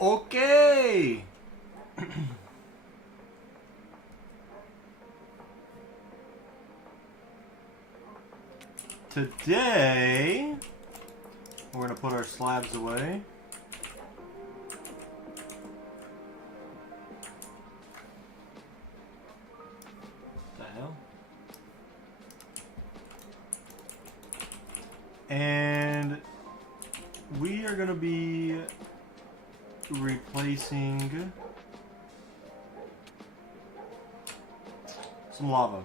Okay. Today, we're going to put our slabs away. What the hell? And we are going to be replacing some lava.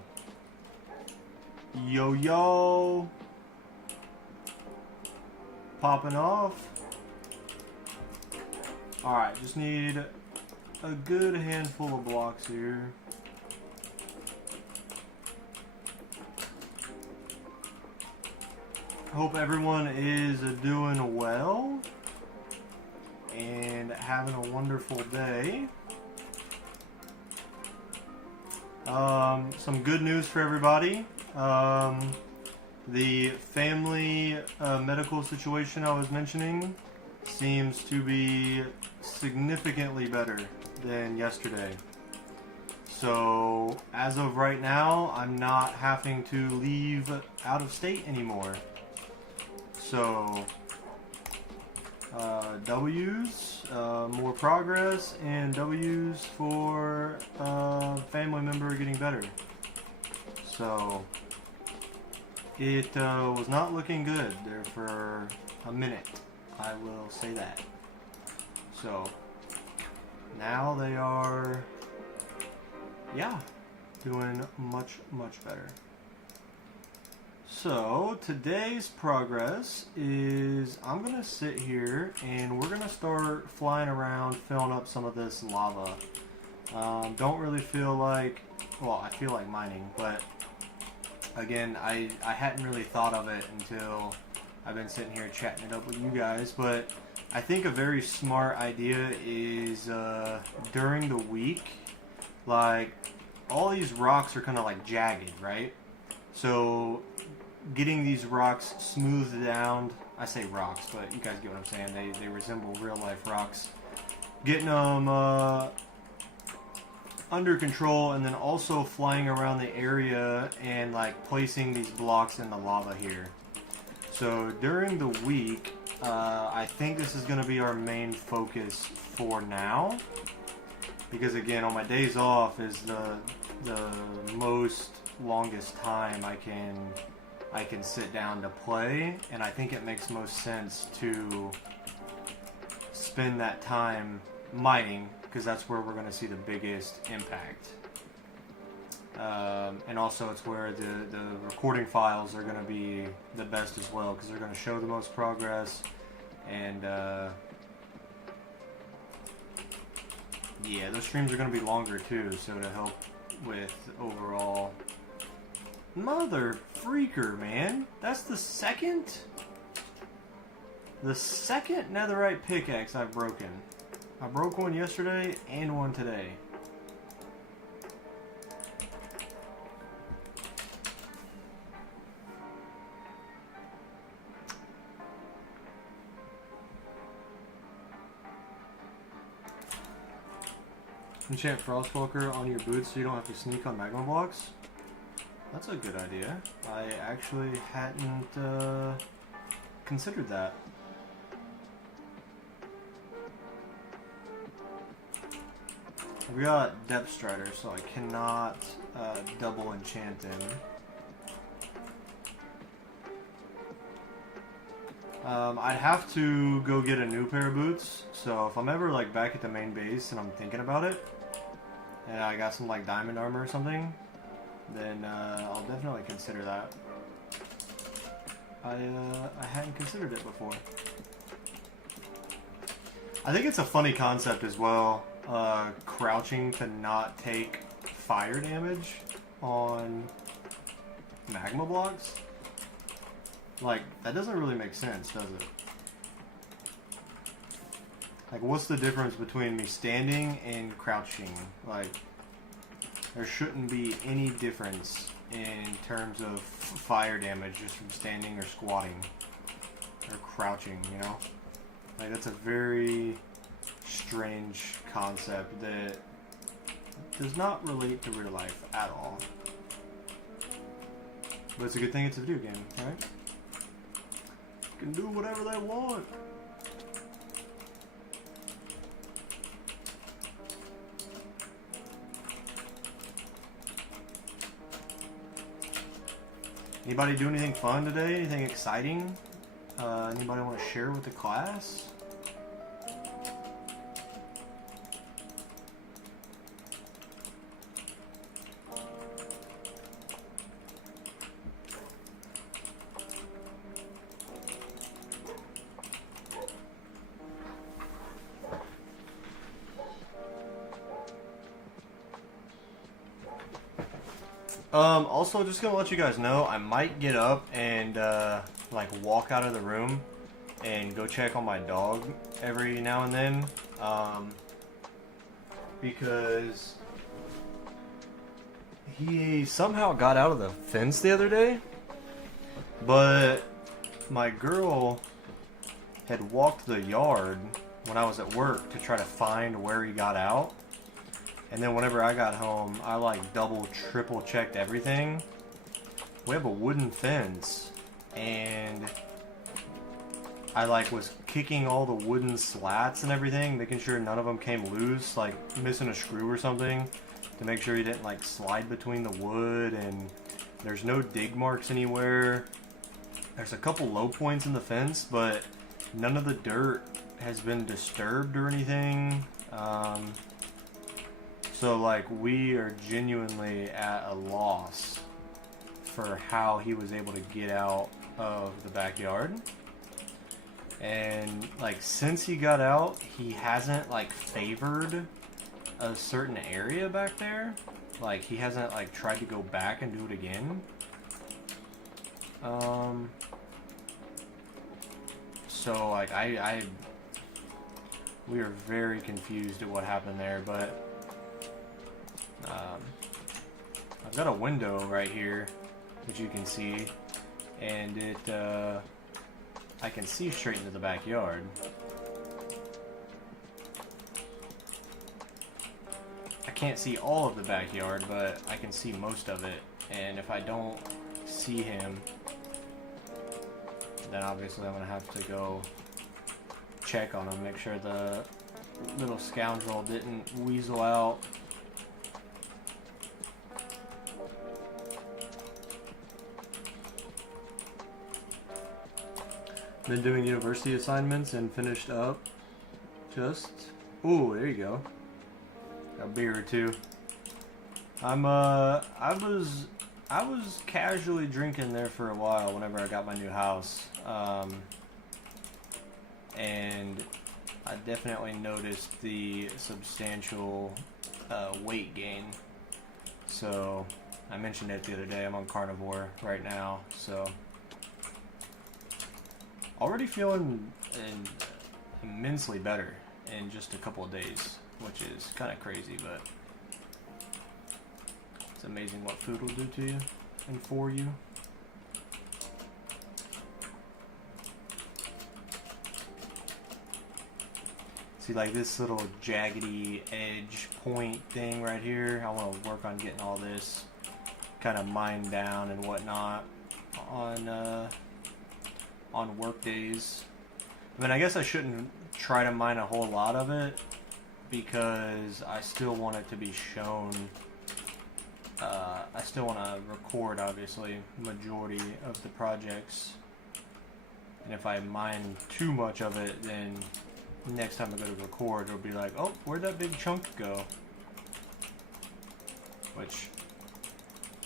Yo yo, popping off. Alright, just need a good handful of blocks here. Hope everyone is doing well and having a wonderful day. Some good news for everybody. The family medical situation I was mentioning seems to be significantly better than yesterday. So as of right now, I'm not having to leave out of state anymore. So W's, more progress, and W's for family member getting better. So it was not looking good there for a minute, I will say that. So now they are, yeah, doing much better. So today's progress is I'm gonna sit here and we're gonna start flying around filling up some of this lava. Don't really feel like, well, I feel like mining, but again, I hadn't really thought of it until I've been sitting here chatting it up with you guys. But I think a very smart idea is during the week, like all these rocks are kind of like jagged, right? So getting these rocks smoothed down, I say rocks, but you guys get what I'm saying, they resemble real life rocks. Getting them under control, and then also flying around the area and like placing these blocks in the lava here. So during the week, I think this is going to be our main focus for now, because again, on my days off is the most longest time I can sit down to play, and I think it makes most sense to spend that time mining, because that's where we're going to see the biggest impact. And also it's where the recording files are going to be the best as well, because they're going to show the most progress, and yeah, those streams are going to be longer too, so to help with overall. Mother freaker, man. That's the second netherite pickaxe I've broken. I broke one yesterday and one today. Enchant Frostwalker on your boots so you don't have to sneak on magma blocks. That's a good idea. I actually hadn't considered that. We got Depth Strider, so I cannot double enchant him. I'd have to go get a new pair of boots, so if I'm ever like back at the main base and I'm thinking about it, and I got some like diamond armor or something, then I'll definitely consider that. I hadn't considered it before. I think it's a funny concept as well, crouching to not take fire damage on magma blocks. Like, that doesn't really make sense, does it? Like, what's the difference between me standing and crouching? Like, there shouldn't be any difference in terms of fire damage just from standing or squatting or crouching, you know? Like, that's a very strange concept that does not relate to real life at all. But it's a good thing it's a video game, right? Can do whatever they want. Anybody do anything fun today? Anything exciting? Anybody want to share with the class? Also, just gonna let you guys know, I might get up and like walk out of the room and go check on my dog every now and then, because he somehow got out of the fence the other day, but my girl had walked the yard when I was at work to try to find where he got out. And then whenever I got home, I like double, triple checked everything. We have a wooden fence, and I like was kicking all the wooden slats and everything, making sure none of them came loose, like missing a screw or something, to make sure he didn't like slide between the wood. And there's no dig marks anywhere. There's a couple low points in the fence, but none of the dirt has been disturbed or anything. So like we are genuinely at a loss for how he was able to get out of the backyard. And like since he got out, he hasn't like favored a certain area back there. Like he hasn't like tried to go back and do it again. So like we are very confused at what happened there, but I've got a window right here, which you can see, and I can see straight into the backyard. I can't see all of the backyard, but I can see most of it, and if I don't see him, then obviously I'm gonna have to go check on him, make sure the little scoundrel didn't weasel out. Been doing university assignments and finished up just... Ooh, there you go. A beer or two. I was casually drinking there for a while whenever I got my new house. And I definitely noticed the substantial weight gain. So I mentioned it the other day, I'm on carnivore right now, so already feeling immensely better in just a couple of days, which is kind of crazy, but it's amazing what food will do to you and for you. See, like this little jaggedy edge point thing right here, I want to work on getting all this kind of mined down and whatnot on work days. I mean, I guess I shouldn't try to mine a whole lot of it, because I still want it to be shown. I still want to record, obviously, majority of the projects. And if I mine too much of it, then next time I go to record, it'll be like, oh, where'd that big chunk go? Which,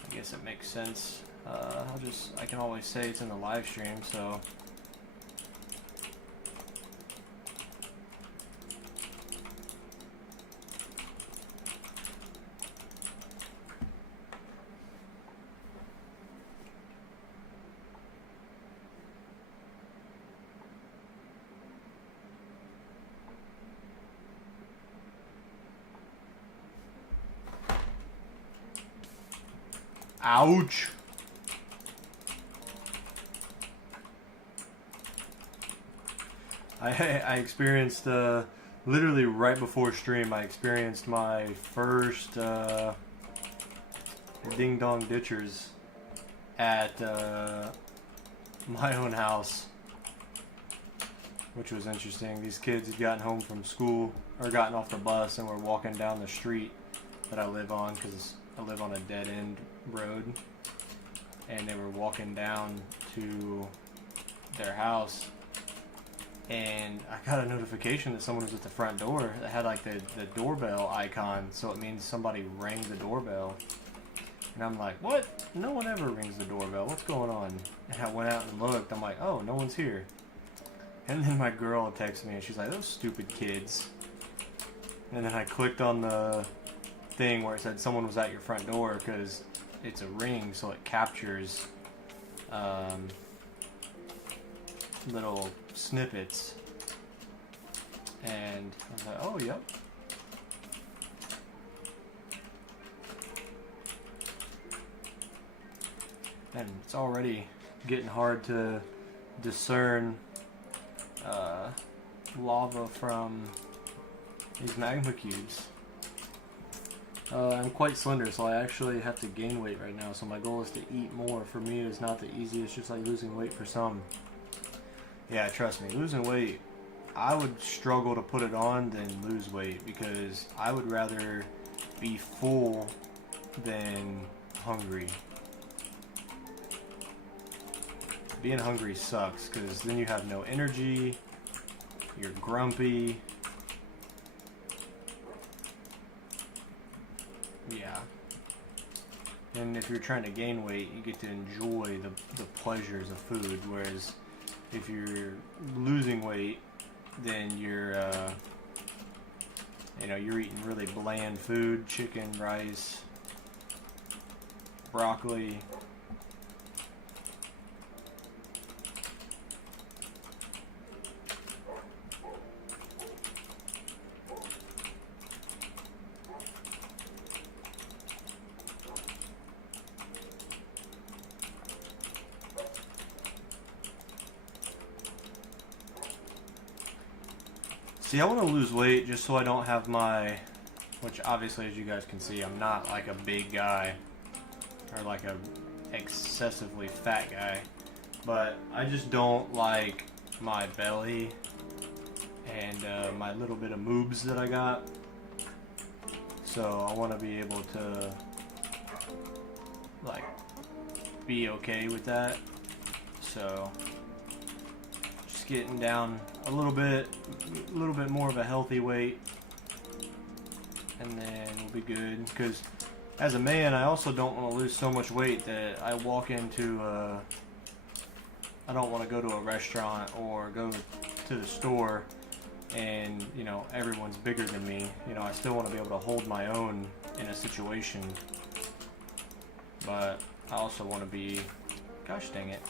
I guess it makes sense. I can always say it's in the live stream, so. Ouch! I experienced literally right before stream, I experienced my first ding dong ditchers at my own house, which was interesting. These kids had gotten home from school, or gotten off the bus, and were walking down the street that I live on, because I live on a dead-end road, and they were walking down to their house, and I got a notification that someone was at the front door that had like the doorbell icon, so it means somebody rang the doorbell. And I'm like, what? No one ever rings the doorbell. What's going on? And I went out and looked. I'm like, oh, no one's here. And then my girl texted me and she's like, those stupid kids. And then I clicked on the thing where it said someone was at your front door, because it's a ring, so it captures little snippets. And I was like, oh, yep. And it's already getting hard to discern lava from these magma cubes. I'm quite slender, so I actually have to gain weight right now, so my goal is to eat more. For me, it's not the easiest, just like losing weight for some. Yeah, trust me, losing weight, I would struggle to put it on than lose weight, because I would rather be full than hungry. Being hungry sucks, because then you have no energy, you're grumpy. Yeah. And if you're trying to gain weight, you get to enjoy the pleasures of food, whereas if you're losing weight, then you're you're eating really bland food, chicken, rice, broccoli. See, I want to lose weight just so I don't have which obviously, as you guys can see, I'm not like a big guy or like a excessively fat guy, but I just don't like my belly and my little bit of moobs that I got. So I want to be able to like be okay with that. So just getting down a little bit more of a healthy weight, and then we'll be good. Because as a man, I also don't want to lose so much weight that I walk into I don't want to go to a restaurant or go to the store and everyone's bigger than me. I still want to be able to hold my own in a situation, but I also want to be, gosh dang it,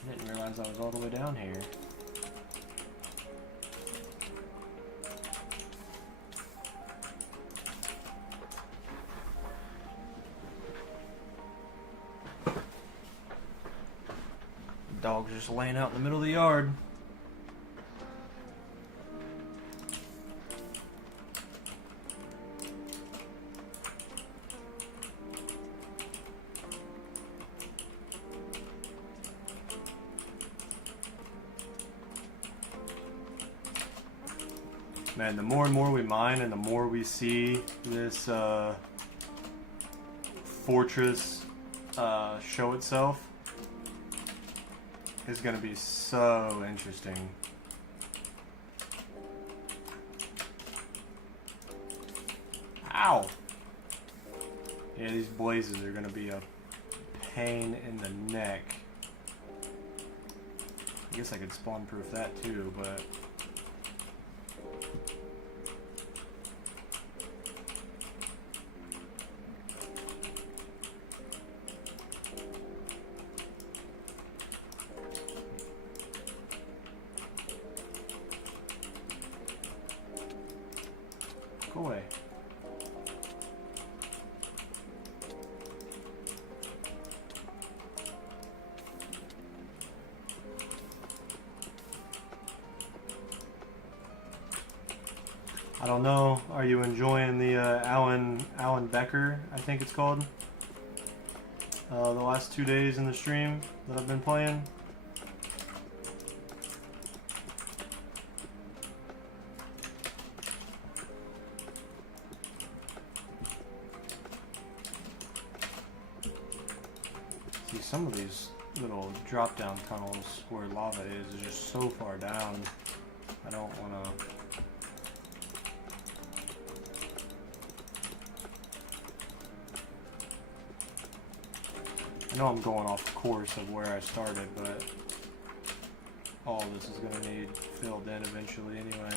I didn't realize I was all the way down here. Dog's just laying out in the middle of the yard. Man, the more and more we mine and the more we see this fortress show itself, is going to be so interesting. Ow! Yeah, these blazes are going to be a pain in the neck. I guess I could spawn proof that too, but go away. don't know. Are you enjoying the Alan Becker, I think it's called? The last 2 days in the stream that I've been playing. See, some of these little drop down tunnels where lava is just so far down. I don't want to. I know I'm going off course of where I started, but all this is going to need filled in eventually anyway.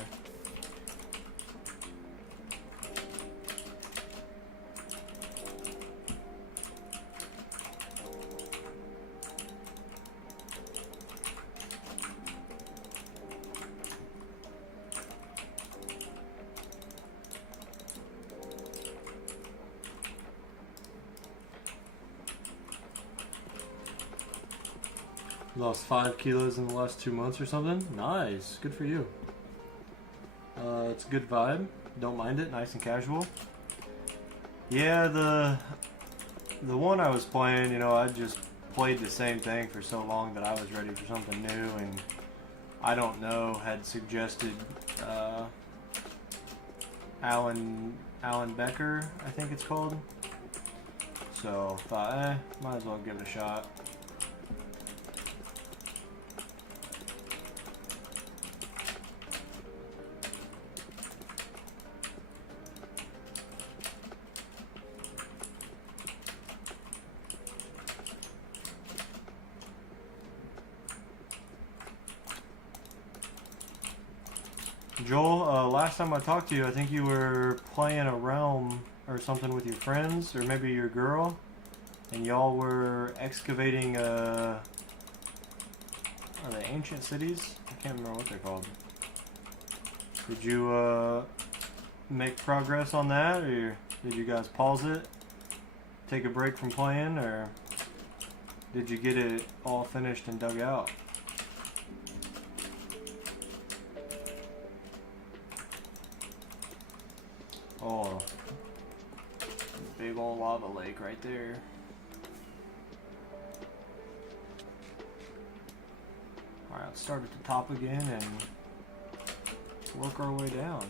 Lost 5 kilos in the last 2 months or something? Nice. Good for you. It's a good vibe. Don't mind it. Nice and casual. Yeah, the one I was playing, you know, I just played the same thing for so long that I was ready for something new, and I don't know, had suggested Alan Becker, I think it's called. So thought, might as well give it a shot. Joel, last time I talked to you, I think you were playing a realm or something with your friends, or maybe your girl, and y'all were excavating, are they ancient cities? I can't remember what they're called. Did you, make progress on that, or did you guys pause it, take a break from playing, or did you get it all finished and dug out? Oh, big old lava lake right there. Alright, let's start at the top again and work our way down.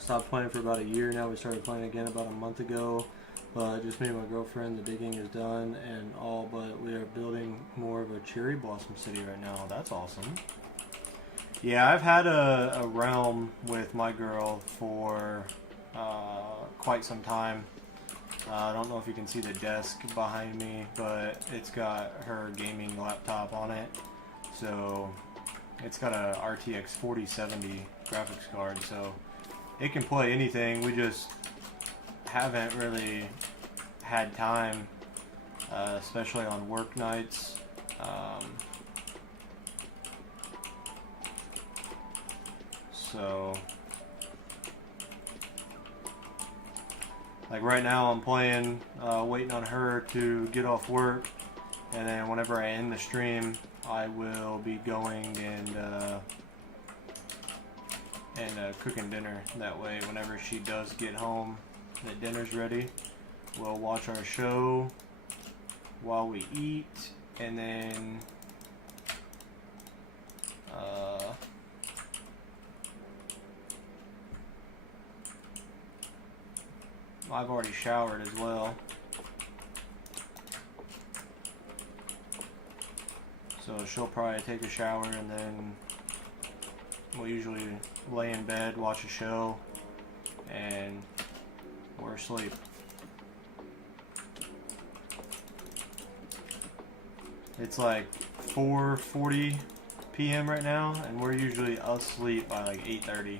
Stopped playing for about a year now. We started playing again about a month ago, but just me and my girlfriend. The digging is done and all, but we are building more of a cherry blossom city right now. That's awesome. Yeah, I've had a realm with my girl for quite some time. I don't know if you can see the desk behind me, but it's got her gaming laptop on it. So it's got a RTX 4070 graphics card, so it can play anything. We just haven't really had time, especially on work nights. So, like right now I'm playing, waiting on her to get off work, and then whenever I end the stream, I will be going and cooking dinner. That way, whenever she does get home, the dinner's ready. We'll watch our show while we eat, and then I've already showered as well. So she'll probably take a shower and then we'll usually lay in bed, watch a show, and we're asleep. It's like 4:40 p.m. right now, and we're usually asleep by like 8:30.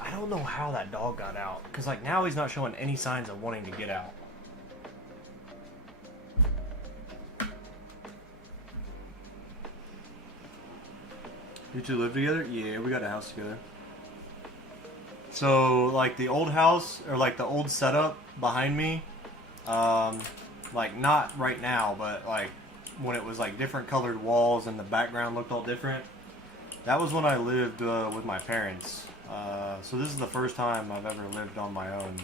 I don't know how that dog got out. Because, like, now he's not showing any signs of wanting to get out. You two live together? Yeah, we got a house together. So, like, the old house, or, like, the old setup behind me, like, not right now, but, like, when it was, like, different colored walls and the background looked all different, that was when I lived with my parents. So this is the first time I've ever lived on my own.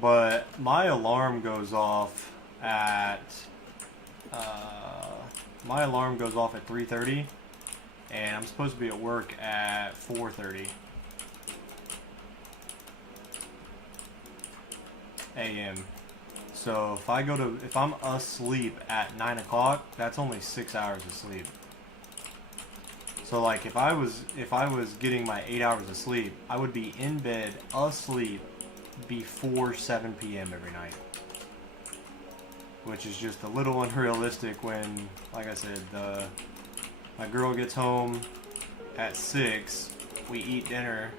But my alarm goes off at 3:30, and I'm supposed to be at work at 4:30 a.m. So if I'm asleep at 9 o'clock, that's only 6 hours of sleep. So like if I was getting my 8 hours of sleep, I would be in bed asleep before 7 p.m. every night. Which is just a little unrealistic when, like I said, my girl gets home at 6, we eat dinner,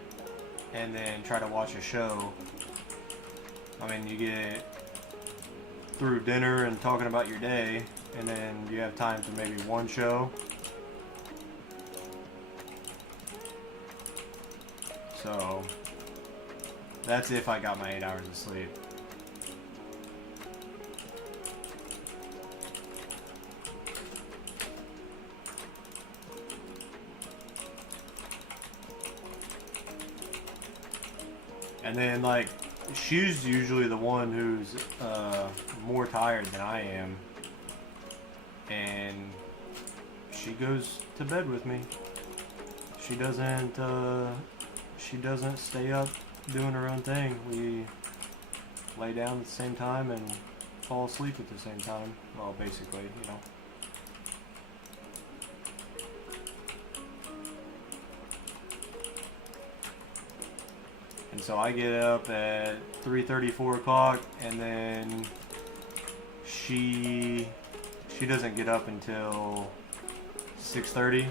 and then try to watch a show. I mean, you get through dinner and talking about your day, and then you have time for maybe one show. So that's if I got my 8 hours of sleep. And then, like, she's usually the one who's more tired than I am, and she goes to bed with me. She doesn't stay up doing her own thing. We lay down at the same time and fall asleep at the same time. Well, basically, you know. And so I get up at 3:30, 4 o'clock, and then she doesn't get up until 6:30,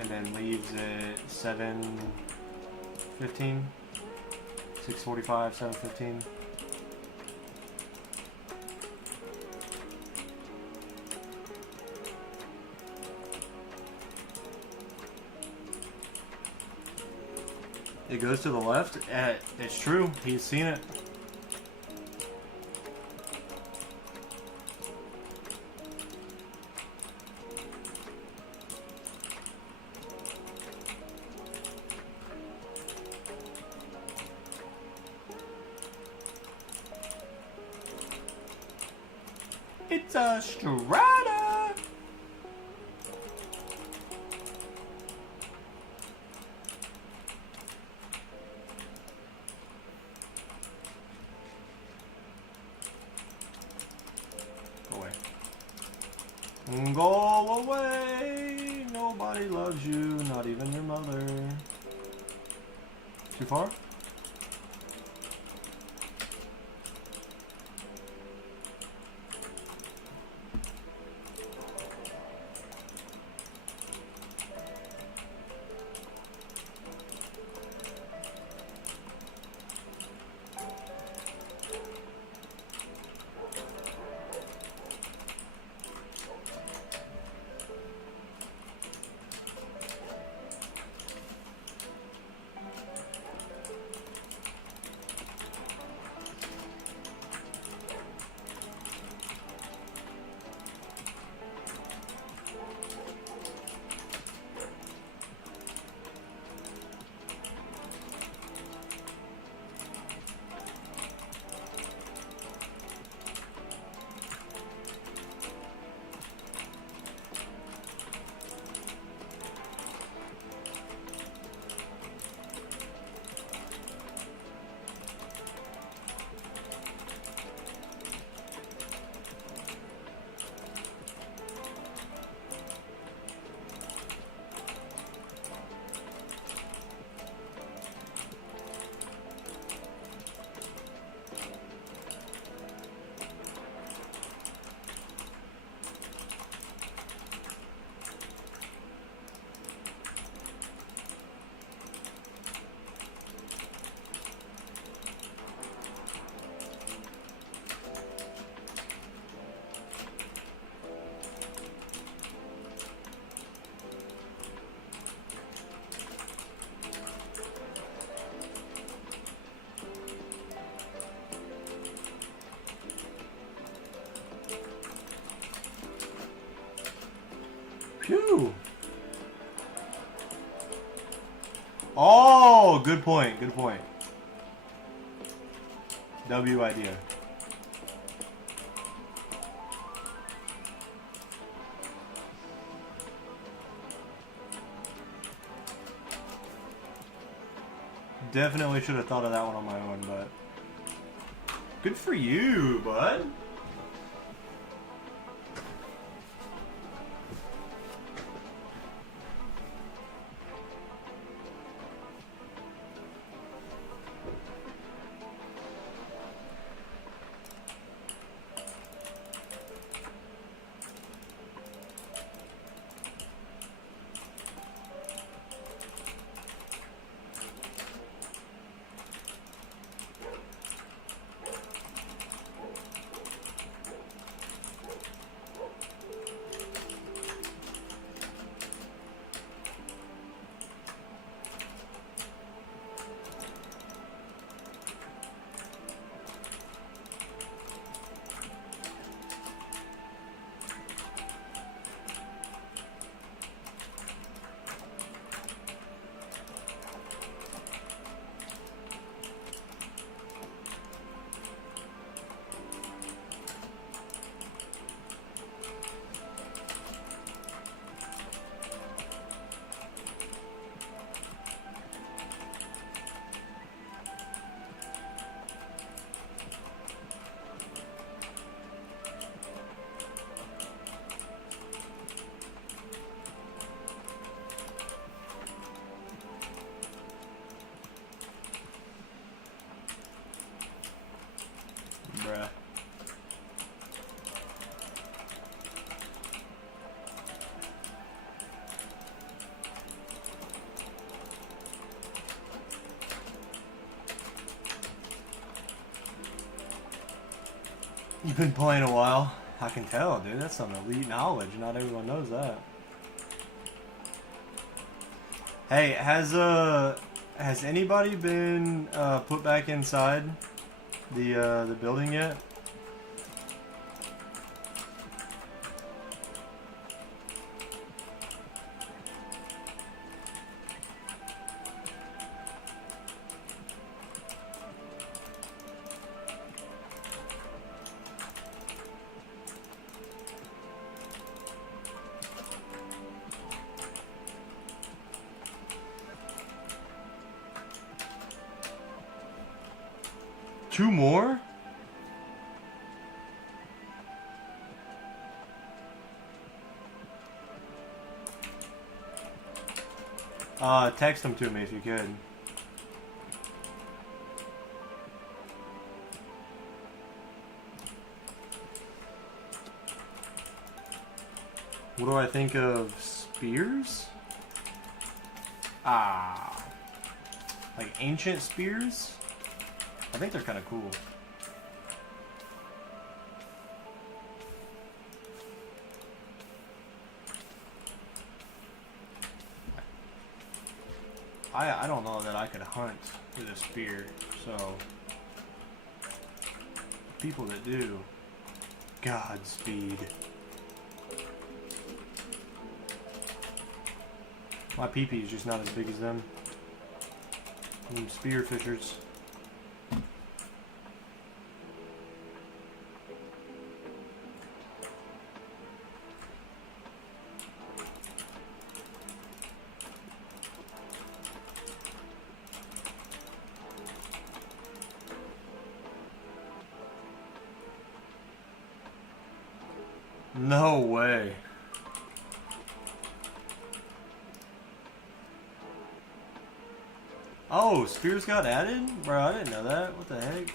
and then leaves at 7:15, 6:45, 7:15. It goes to the left. It's true. He's seen it. a Strider. Go away. Go away. Nobody loves you, not even your mother. Too far? Phew. Oh, good point. Good point. W idea. Definitely should have thought of that one on my own, but good for you, bud. Bruh. You've been playing a while. I can tell, dude. That's some elite knowledge. Not everyone knows that. Hey, has anybody been put back inside the building yet? 2 more? Text them to me if you could. What do I think of spears? Like ancient spears? I think they're kind of cool. I don't know that I could hunt with a spear, so people that do, Godspeed. My pee-pee is just not as big as them. Spear fishers. No way. Oh, spears got added? Bro, I didn't know that. What the heck?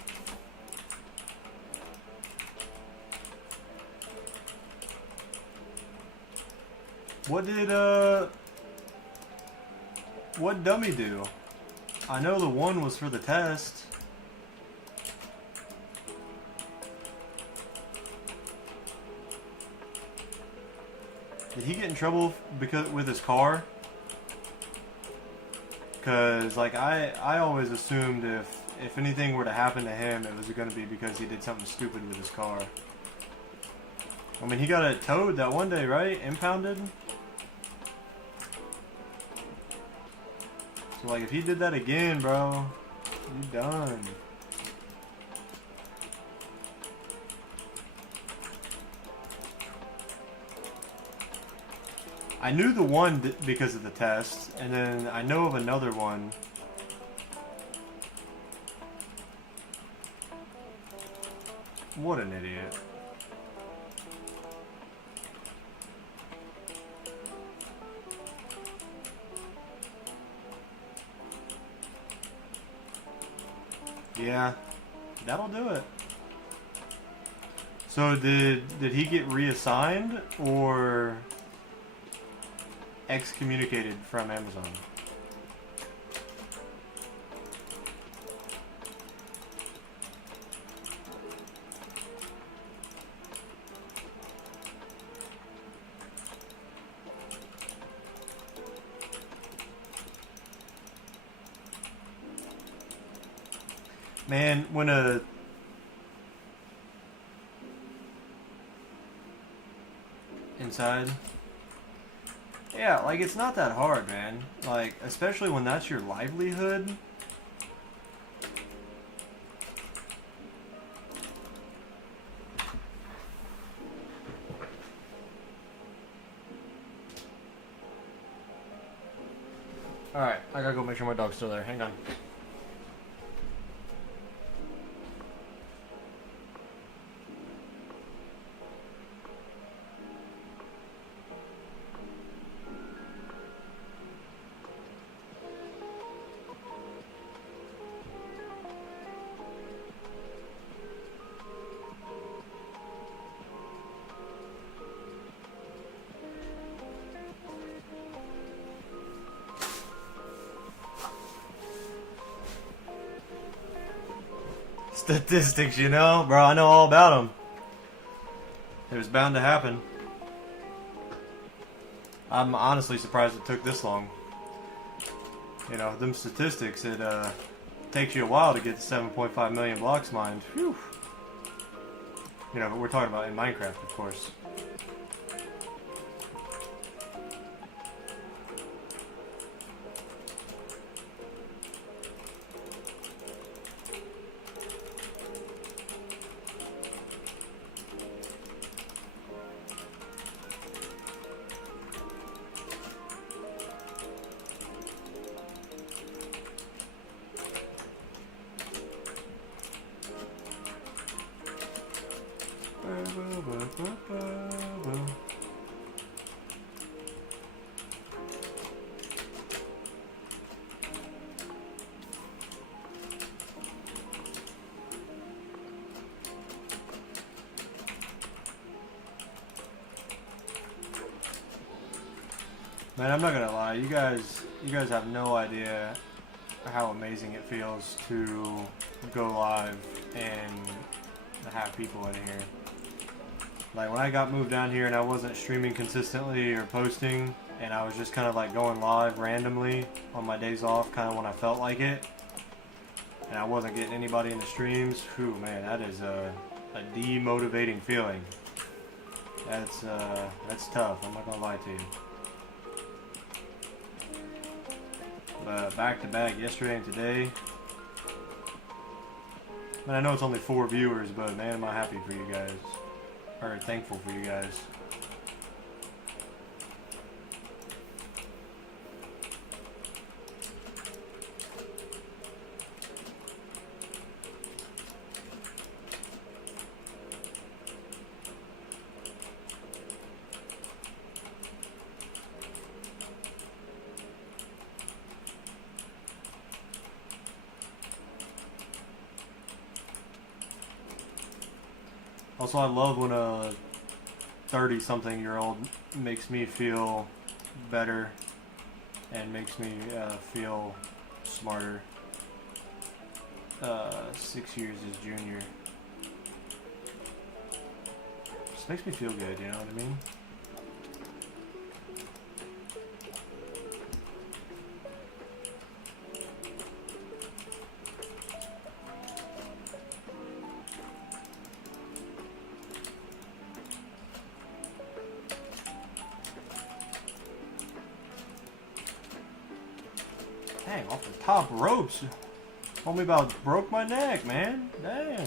What dummy do? I know the one was for the test. Did he get in trouble with his car? Because, like, I always assumed if anything were to happen to him, it was going to be because he did something stupid with his car. I mean, he got it towed that one day, right? Impounded? So, like, if he did that again, bro, you done. I knew the one because of the test, and then I know of another one. What an idiot. Yeah, that'll do it. So did he get reassigned or excommunicated from Amazon? Man, when a inside. Yeah, like, it's not that hard, man. Like, especially when that's your livelihood. Alright, I gotta go make sure my dog's still there. Hang on. Statistics, you know? Bro, I know all about them. It was bound to happen. I'm honestly surprised it took this long. You know, them statistics, it takes you a while to get to 7.5 million blocks mined. Whew. You know, but we're talking about in Minecraft, of course. Man, I'm not gonna lie, you guys have no idea how amazing it feels to go live and have people in here. Like when I got moved down here and I wasn't streaming consistently or posting, and I was just kind of like going live randomly on my days off, kind of when I felt like it, and I wasn't getting anybody in the streams, whew, man, that is a demotivating feeling. That's tough, I'm not gonna lie to you. But back to back yesterday and today. Man, I know it's only 4 viewers, but man, am I happy for you guys. Or thankful for you guys. Also, I love when a 30-something-year-old makes me feel better and makes me feel smarter. 6 years as junior. Just makes me feel good, you know what I mean? Dang, off the top ropes. Told me about broke my neck, man. Damn.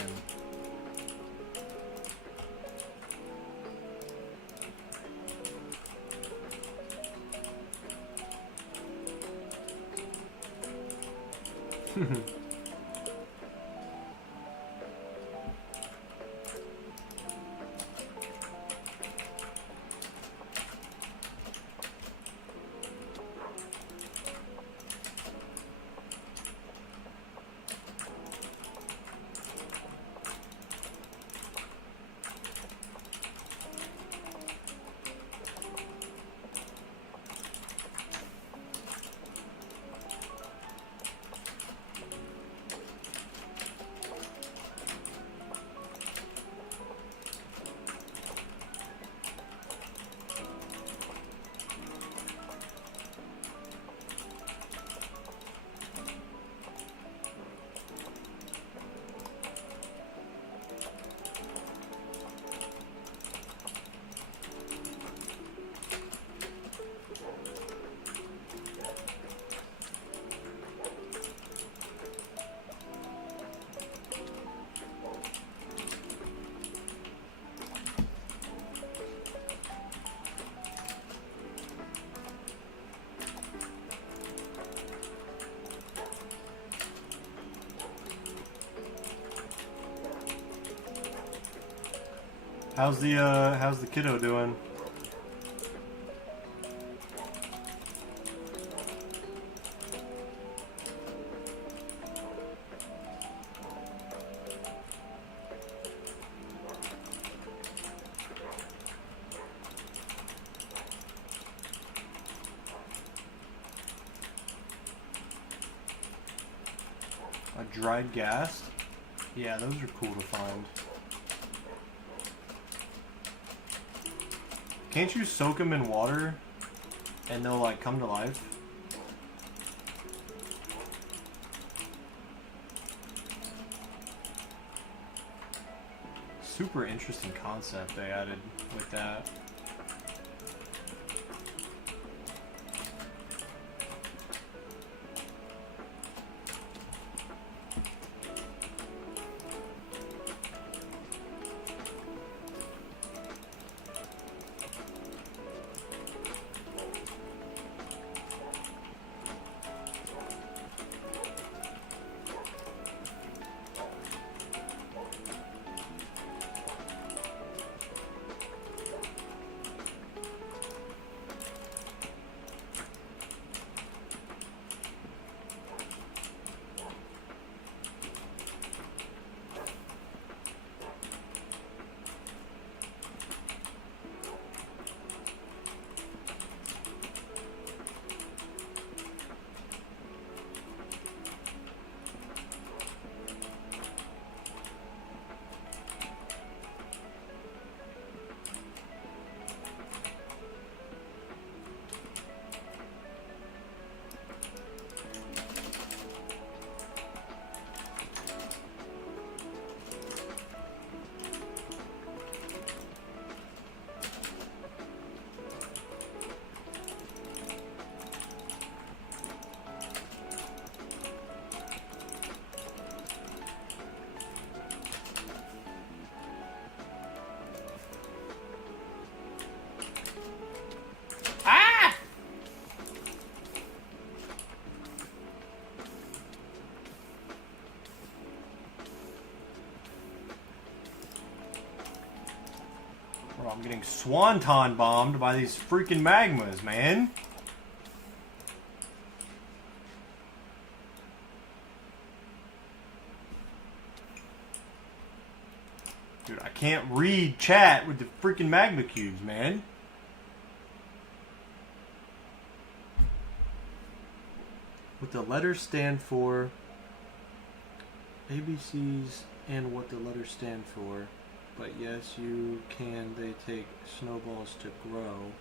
How's the kiddo doing? A dried gas? Yeah, those are cool to find. Can't you soak them in water and they'll like come to life? Super interesting concept they added with that. I'm getting swanton bombed by these freaking magmas, man. Dude, I can't read chat with the freaking magma cubes, man. What the letters stand for, ABCs, and what the letters stand for. But yes, you can. They take snowballs to grow.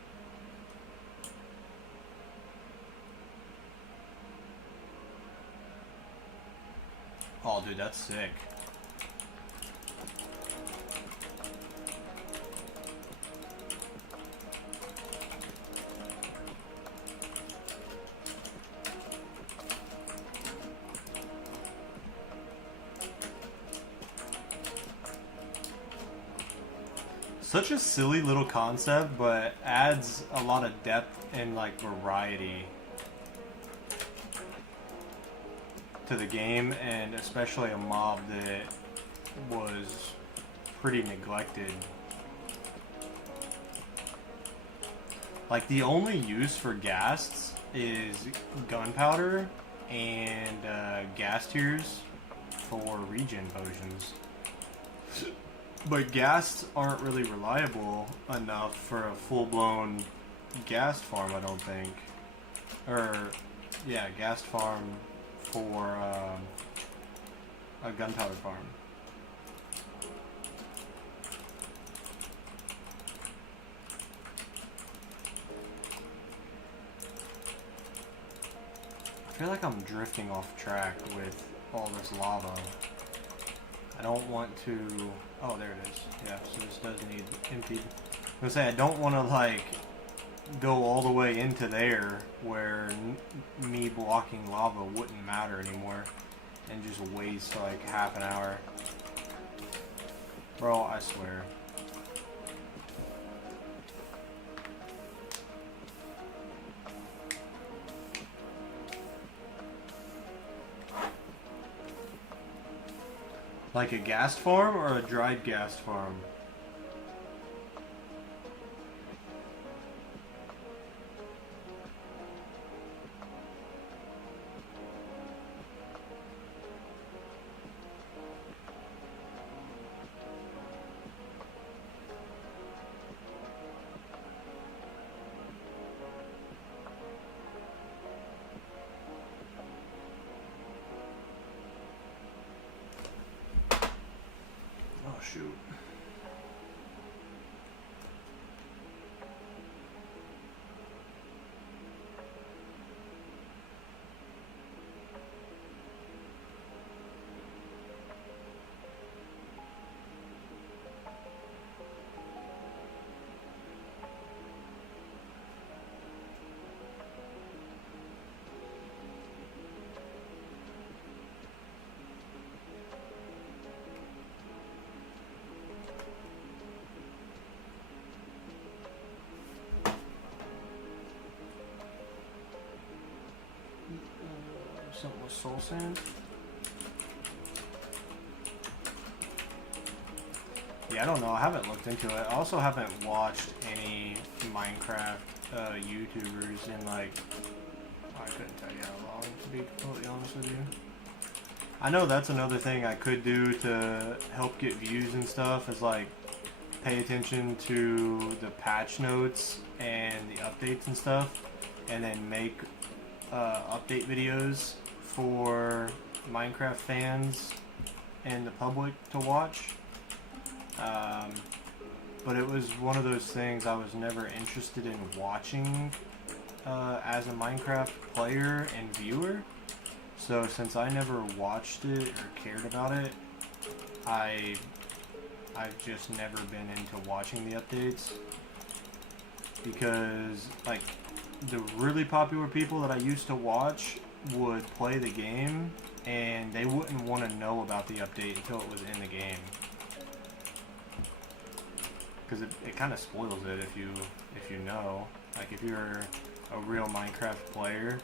Oh, dude, that's sick. Such a silly little concept, but adds a lot of depth and like variety to the game, and especially a mob that was pretty neglected. Like, the only use for ghasts is gunpowder and gas tiers for regen potions. But ghasts aren't really reliable enough for a full-blown ghast farm, I don't think. Or, yeah, ghast farm for a gunpowder farm. I feel like I'm drifting off track with all this lava. I don't want to... Oh, there it is. Yeah, so this does need emptied. I was gonna say, I don't want to, like, go all the way into there where me blocking lava wouldn't matter anymore and just waste, like, half an hour. Bro, I swear. Like a gas farm or a dried gas farm? Shoot. Something with soul sand. Yeah, I don't know. I haven't looked into it. I also haven't watched any Minecraft YouTubers in, like, I couldn't tell you how long, to be completely honest with you. I know that's another thing I could do to help get views and stuff, is like pay attention to the patch notes and the updates and stuff, and then make update videos for Minecraft fans and the public to watch. But it was one of those things I was never interested in watching as a Minecraft player and viewer. So since I never watched it or cared about it, I've just never been into watching the updates, because like the really popular people that I used to watch would play the game and they wouldn't want to know about the update until it was in the game, because it kind of spoils it if you know. Like, if you're a real Minecraft player,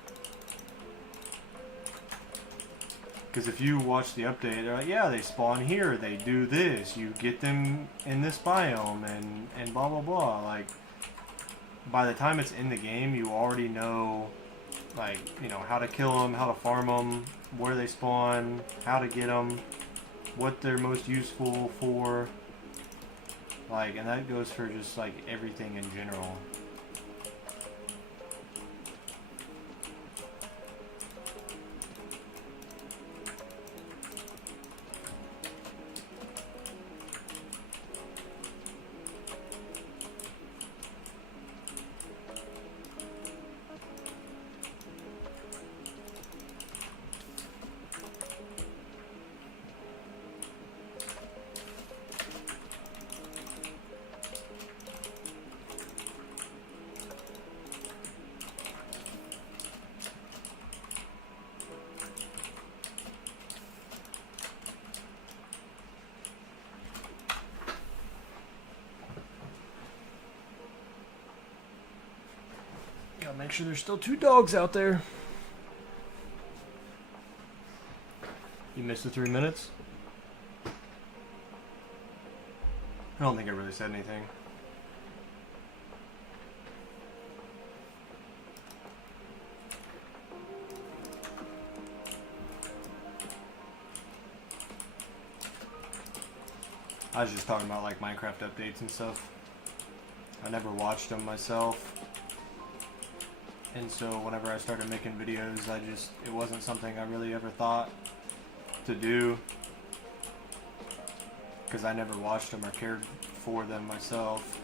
Because if you watch the update, they're like, yeah, they spawn here, they do this, you get them in this biome, and blah blah blah. Like, by the time it's in the game, you already know, like, you know, how to kill them, how to farm them, where they spawn, how to get them, what they're most useful for. Like, and that goes for just, like, everything in general. Gotta make sure there's still 2 dogs out there. You missed the 3 minutes? I don't think I really said anything. I was just talking about like Minecraft updates and stuff. I never watched them myself. And so whenever I started making videos, it wasn't something I really ever thought to do. Because I never watched them or cared for them myself.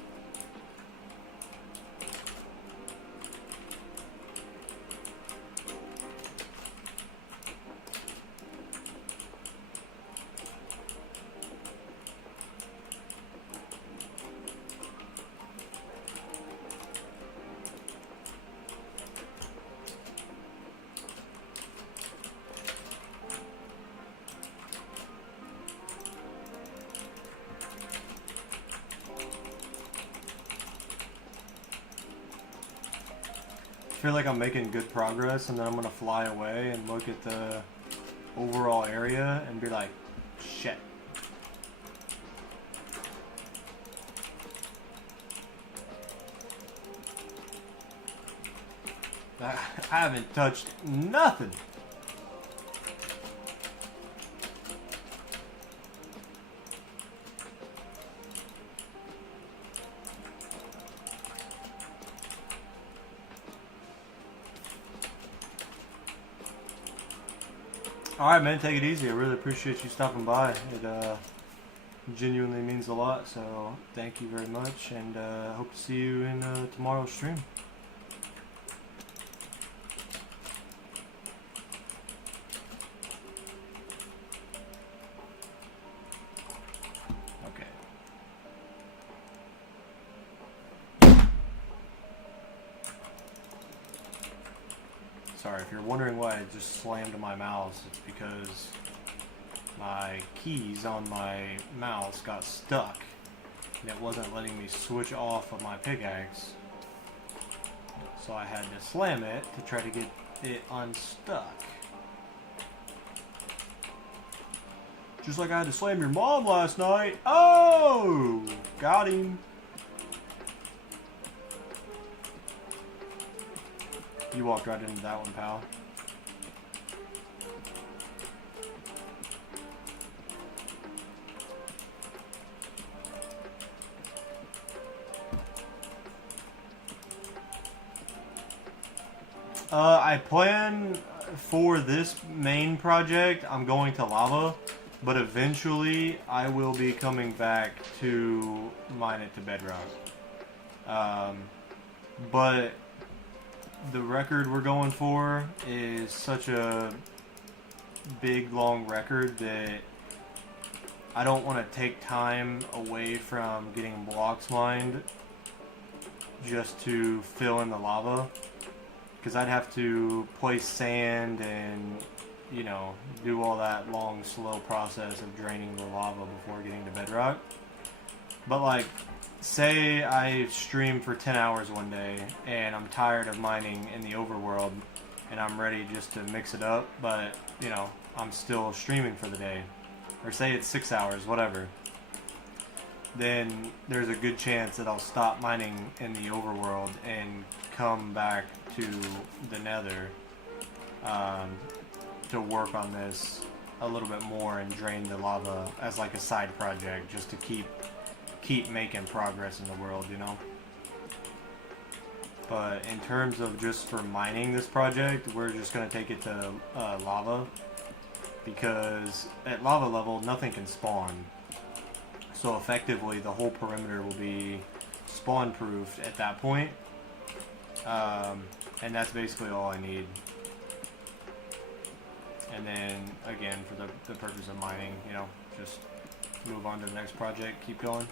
I feel like I'm making good progress, and then I'm gonna fly away and look at the overall area and be like, shit. I haven't touched nothing. Alright, man, take it easy. I really appreciate you stopping by. It genuinely means a lot, so thank you very much, and hope to see you in tomorrow's stream. Sorry, if you're wondering why I just slammed my mouse, it's because my keys on my mouse got stuck and it wasn't letting me switch off of my pickaxe. So I had to slam it to try to get it unstuck. Just like I had to slam your mom last night. Oh! Got him. You walked right into that one, pal. I plan for this main project, I'm going to lava, but eventually I will be coming back to mine it to bedrock. But the record we're going for is such a big, long record that I don't want to take time away from getting blocks mined just to fill in the lava. Because I'd have to place sand and, you know, do all that long, slow process of draining the lava before getting to bedrock. But, like, say I stream for 10 hours one day and I'm tired of mining in the overworld, and I'm ready just to mix it up, but, you know, I'm still streaming for the day, or say it's 6 hours, whatever, then there's a good chance that I'll stop mining in the overworld and come back to the nether to work on this a little bit more and drain the lava as like a side project, just to keep making progress in the world, you know. But in terms of just for mining this project, we're just going to take it to lava, because at lava level nothing can spawn. So effectively the whole perimeter will be spawn proofed at that point. And that's basically all I need. And then again, for the purpose of mining, you know, just move on to the next project, keep going.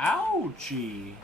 Ouchie!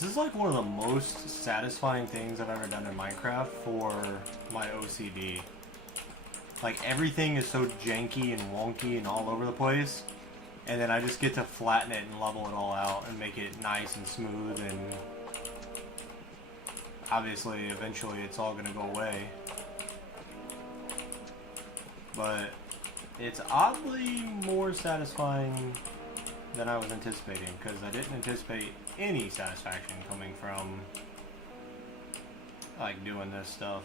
This is like one of the most satisfying things I've ever done in Minecraft for my OCD. Like, everything is so janky and wonky and all over the place, and then I just get to flatten it and level it all out and make it nice and smooth, and obviously eventually it's all gonna go away. But it's oddly more satisfying than I was anticipating, because I didn't anticipate any satisfaction coming from like doing this stuff,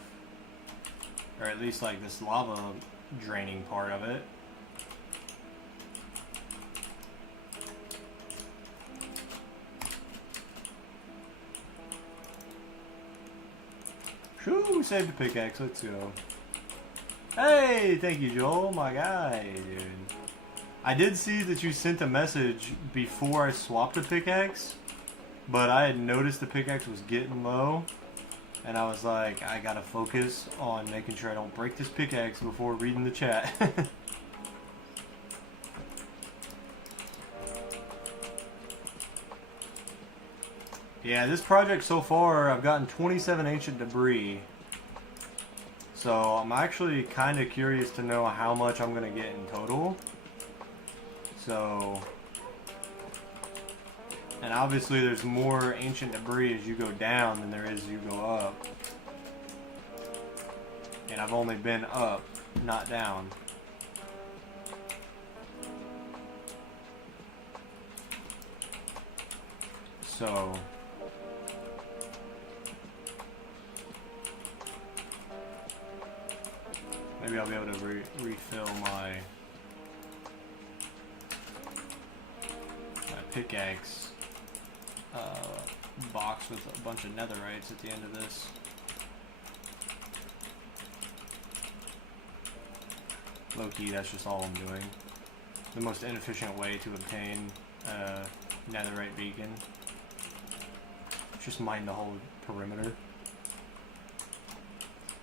or at least like this lava draining part of it. Whew, we saved the pickaxe, let's go. Hey, thank you, Joel, my guy, dude. I did see that you sent a message before I swapped the pickaxe, but I had noticed the pickaxe was getting low, and I was like, I gotta focus on making sure I don't break this pickaxe before reading the chat. Yeah, this project so far, I've gotten 27 ancient debris. So I'm actually kind of curious to know how much I'm going to get in total. So, and obviously there's more ancient debris as you go down than there is as you go up. And I've only been up, not down. So, maybe I'll be able to refill my pickaxe box with a bunch of netherites at the end of this. Low-key, that's just all I'm doing. The most inefficient way to obtain netherite beacon. Just mine the whole perimeter.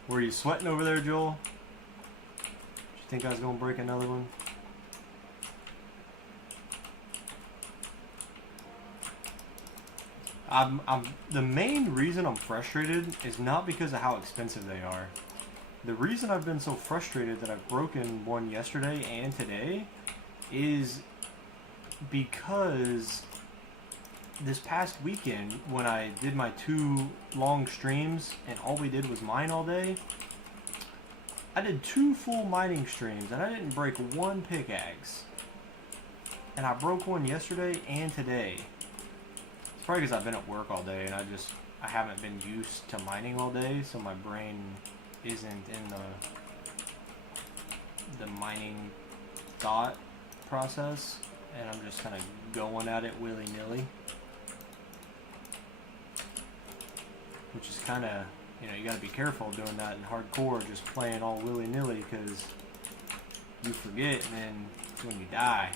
Were you sweating over there, Joel? Did you think I was gonna break another one? The main reason I'm frustrated is not because of how expensive they are. The reason I've been so frustrated that I've broken one yesterday and today is because this past weekend when I did my 2 long streams and all we did was mine all day, I did 2 full mining streams and I didn't break one pickaxe. And I broke one yesterday and today. It's probably because I've been at work all day and I haven't been used to mining all day, so my brain isn't in the mining thought process, and I'm just kind of going at it willy-nilly, which is kind of, you got to be careful doing that in hardcore, just playing all willy-nilly, because you forget and then it's when you die.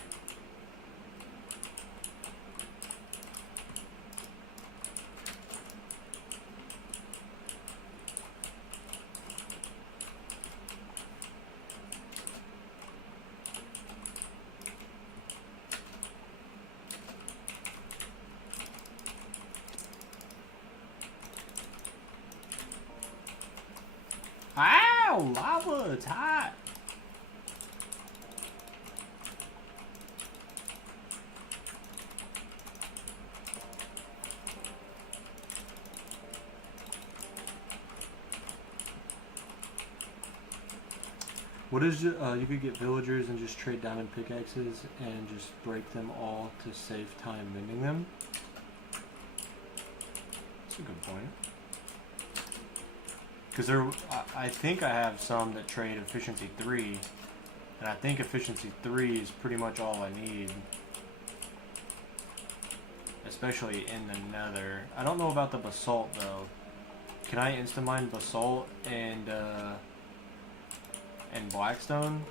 Ow! Lava! It's hot! What is it? You could get villagers and just trade diamond pickaxes and just break them all to save time mending them. That's a good point. Because I think I have some that trade efficiency 3, and I think efficiency 3 is pretty much all I need, especially in the nether. I don't know about the basalt though. Can I insta-mine basalt and blackstone?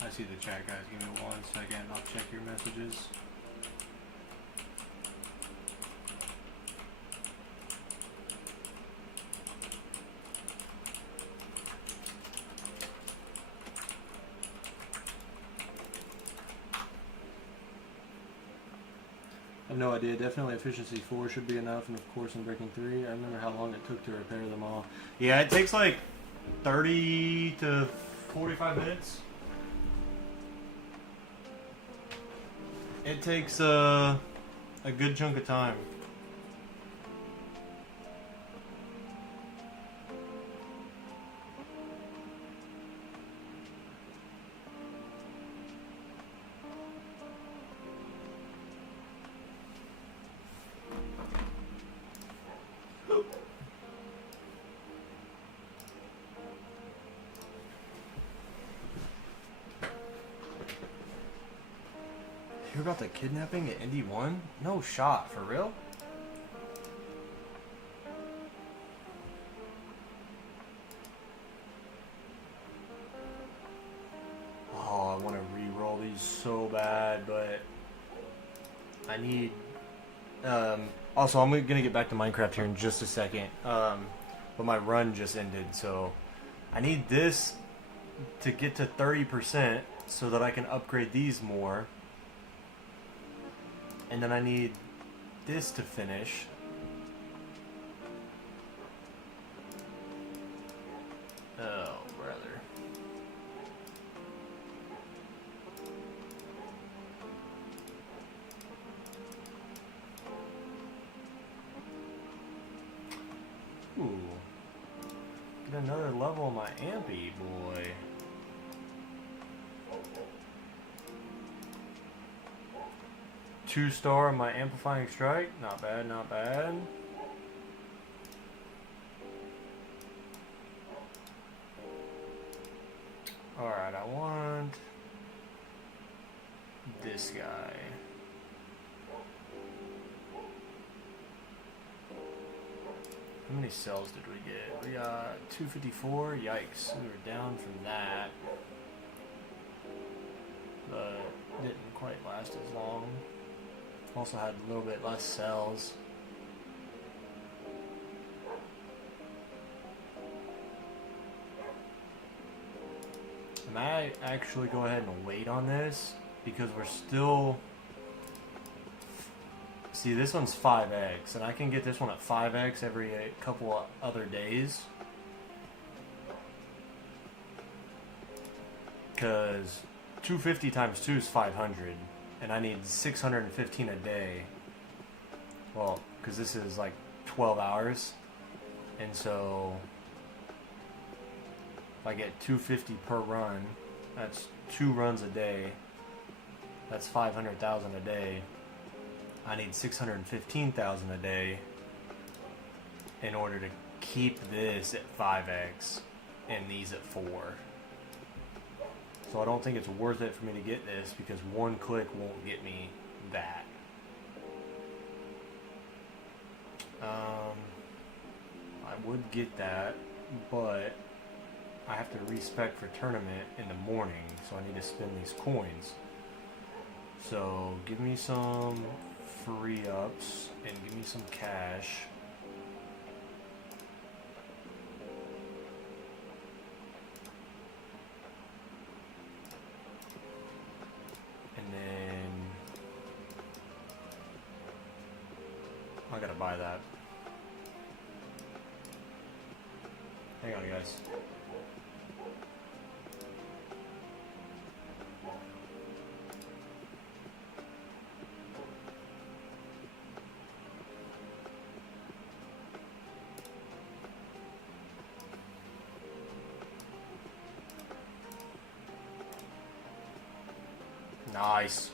I see the chat, guys. Give me 1 second. I'll check your messages. I have no idea. Definitely efficiency 4 should be enough, and of course in breaking 3. I remember how long it took to repair them all. Yeah, it takes like 30 to 45 minutes. It takes a good chunk of time. Hear about the kidnapping at Indy 1? No shot, for real? Oh, I want to re-roll these so bad, but I need... also, I'm going to get back to Minecraft here in just a second, but my run just ended, so I need this to get to 30%. so that I can upgrade these more. And then I need this to finish. Oh, brother. Ooh. Get another level on my ampy, boy. Two-star on my amplifying strike. Not bad, not bad. Alright, I want this guy. How many cells did we get? We got 254. Yikes. We were down from that. But didn't quite last as long. Also had a little bit less cells. I might actually go ahead and wait on this because we're still... See, this one's 5x, and I can get this one at 5x every couple of other days. Because 250 times 2 is 500. And I need 615 a day. Well, because this is like 12 hours. And so, if I get 250 per run, that's 2 runs a day. That's 500,000 a day. I need 615,000 a day in order to keep this at 5x and these at 4. So I don't think it's worth it for me to get this because one click won't get me that. I would get that, but I have to respec for tournament in the morning, so I need to spend these coins. So give me some free ups and give me some cash. And then I gotta buy that. Hang on, guys. Nice.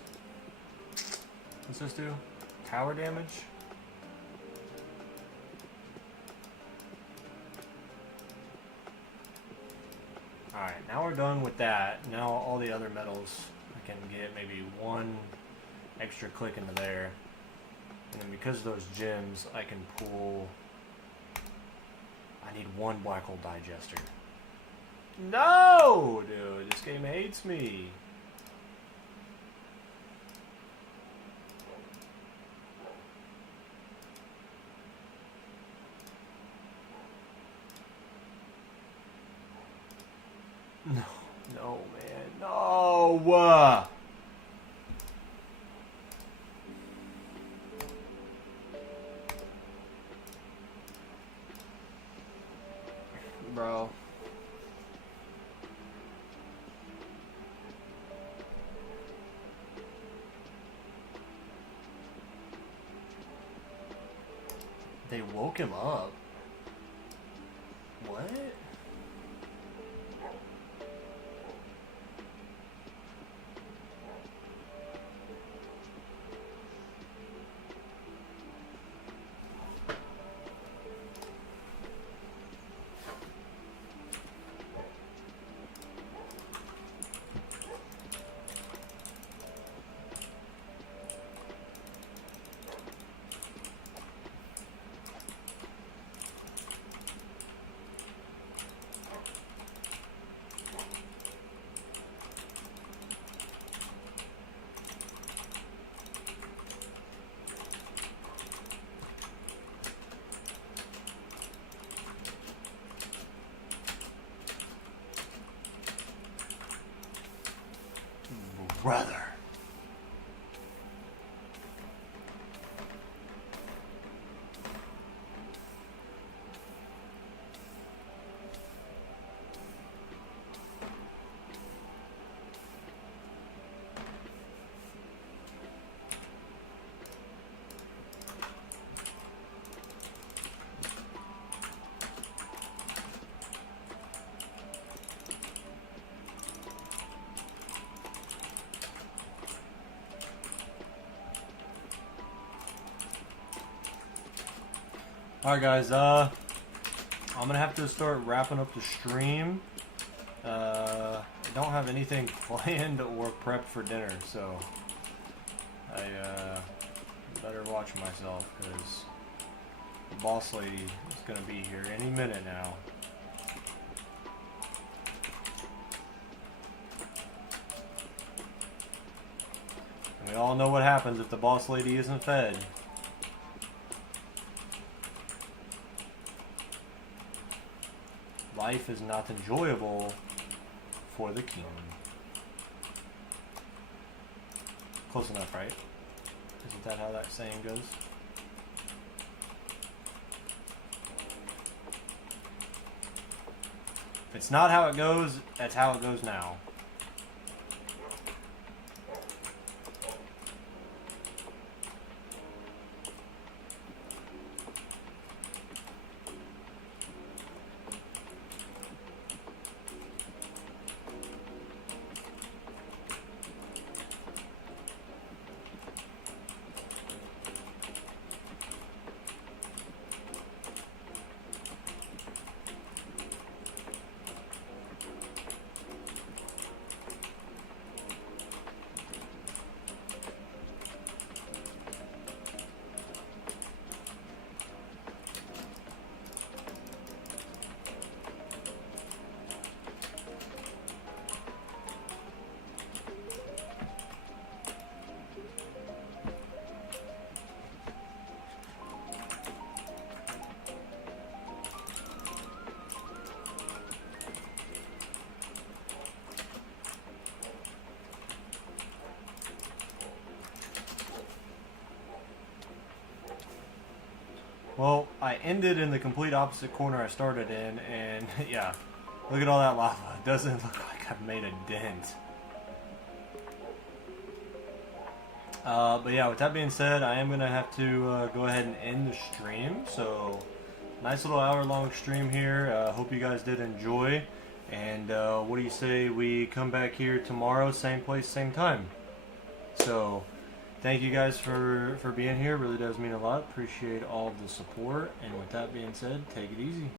What's this do? Tower damage? Alright, now we're done with that. Now all the other metals, I can get maybe one extra click into there. And then because of those gems, I can pull... I need one black hole digester. No! Dude, this game hates me. No, no, man, no! Bro. They woke him up. What? brother. Alright guys, I'm gonna have to start wrapping up the stream. I don't have anything planned or prepped for dinner, so I better watch myself because the boss lady is gonna be here any minute now. And we all know what happens if the boss lady isn't fed. Life is not enjoyable for the king. Close enough, right? Isn't that how that saying goes? If it's not how it goes, that's how it goes now. Well, I ended in the complete opposite corner I started in, and yeah, look at all that lava. It doesn't look like I've made a dent. But yeah, with that being said, I am going to have to go ahead and end the stream. So, nice little hour-long stream here. Hope you guys did enjoy. And what do you say we come back here tomorrow, same place, same time? So, thank you guys for being here. It really does mean a lot. Appreciate all of the support. And with that being said, take it easy.